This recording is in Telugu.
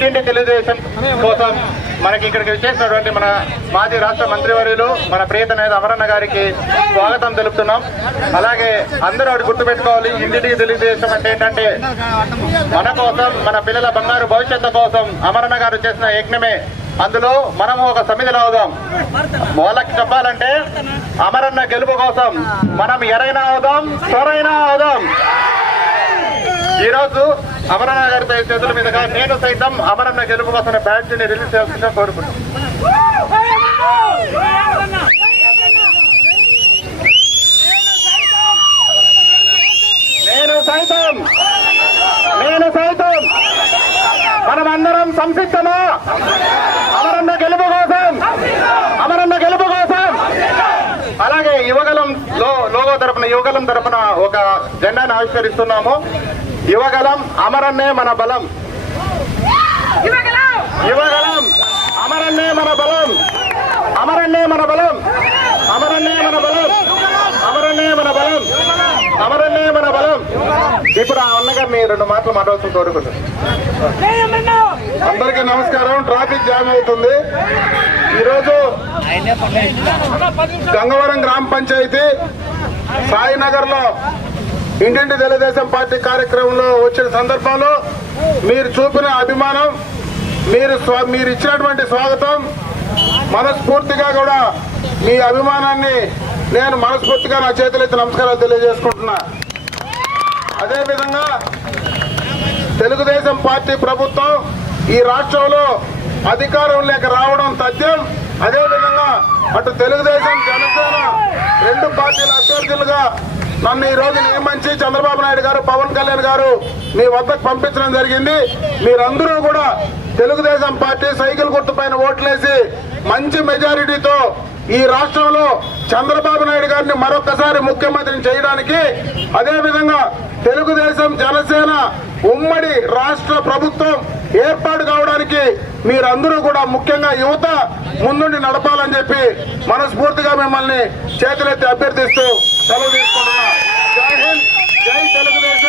ఇంటింటి తెలుగుదేశం కోసం మనకి ఇక్కడికి వచ్చేసినటువంటి మన మాజీ రాష్ట్ర మంత్రివర్యులు మన ప్రియత నేత అమరన్న గారికి స్వాగతం తెలుపుతున్నాం. అలాగే అందరూ ఒకటి గుర్తుపెట్టుకోవాలి ఇంటింటికి తెలుగుదేశం అంటే ఏంటంటే మన కోసం మన పిల్లల బంగారు భవిష్యత్తు కోసం అమరన్న గారు చేసిన యజ్ఞమే. అందులో మనము ఒక సమితిలో అవుదాం. వాళ్ళకి చెప్పాలంటే అమరన్న గెలుపు కోసం మనం ఎరైనా అవుదాం త్వరైనా అవుదాం. ఈ రోజు అమరన్న గారి చేతుల మీదుగా నేను సైతం అమరన్న గెలుపు కోసం బ్యాచ్ని రిలీజ్ చేయాల్సిందిగా కోరుకుంటున్నాను. నేను సైతం నేను సైతం మనమందరం సంసిద్ధమా? అమరన్న గెలుపు కోసం అమరన్న గెలుపు కోసం. అలాగే యువగలం లో లోగో తరపున యువగలం తరపున ఒక జెండాను ఆవిష్కరిస్తున్నాము. యువగలం అమరన్నే మన బలం. యువగలం! అమరన్నే మన బలం. అమరన్నే మన బలం. అమరన్నే మన బలం. అమరన్నే మన బలం. అమరన్నే మన బలం. ఇప్పుడు ఆ అన్నగారిని రెండు మాటలు మాట్లాడుతూ కోరుకుంటున్నాను అందరికీ నమస్కారం. ట్రాఫిక్ జామ్ అవుతుంది. ఈరోజు గంగవరం గ్రామ పంచాయతీ సాయినగర్లో ఇంటింటి తెలుగుదేశం పార్టీ కార్యక్రమంలో వచ్చిన సందర్భంలో మీరు చూపిన అభిమానం మీరు మీరు ఇచ్చినటువంటి స్వాగతం మనస్ఫూర్తిగా కూడా మీ అభిమానాన్ని నేను మనస్ఫూర్తిగా నా చేతులెత్తి నమస్కారాలు తెలియజేసుకుంటున్నా. అదేవిధంగా తెలుగుదేశం పార్టీ ప్రభుత్వం ఈ రాష్ట్రంలో అధికారం లేక రావడం తథ్యం అదేవిధంగా అటు తెలుగుదేశం జనసేన రెండు పార్టీల అభ్యర్థులుగా నన్ను ఈ రోజు నియమించి చంద్రబాబు నాయుడు గారు పవన్ కళ్యాణ్ గారు మీ వద్దకు పంపించడం జరిగింది. మీరందరూ కూడా తెలుగుదేశం పార్టీ సైకిల్ గుర్తుపైన ఓట్లేసి మంచి మెజారిటీతో ఈ రాష్ట్రంలో చంద్రబాబు నాయుడు గారిని మరొకసారి ముఖ్యమంత్రిని చేయడానికి అదేవిధంగా తెలుగుదేశం జనసేన ఉమ్మడి రాష్ట్ర ప్రభుత్వం ఏర్పాటు కావడానికి మీరందరూ కూడా ముఖ్యంగా యువత ముందుండి నడపాలని చెప్పి మనస్ఫూర్తిగా మిమ్మల్ని చేతులెత్తి అభ్యర్థిస్తూ సెలవు తీసుకుంటున్నా జై హింద్ జై తెలుగుదేశం.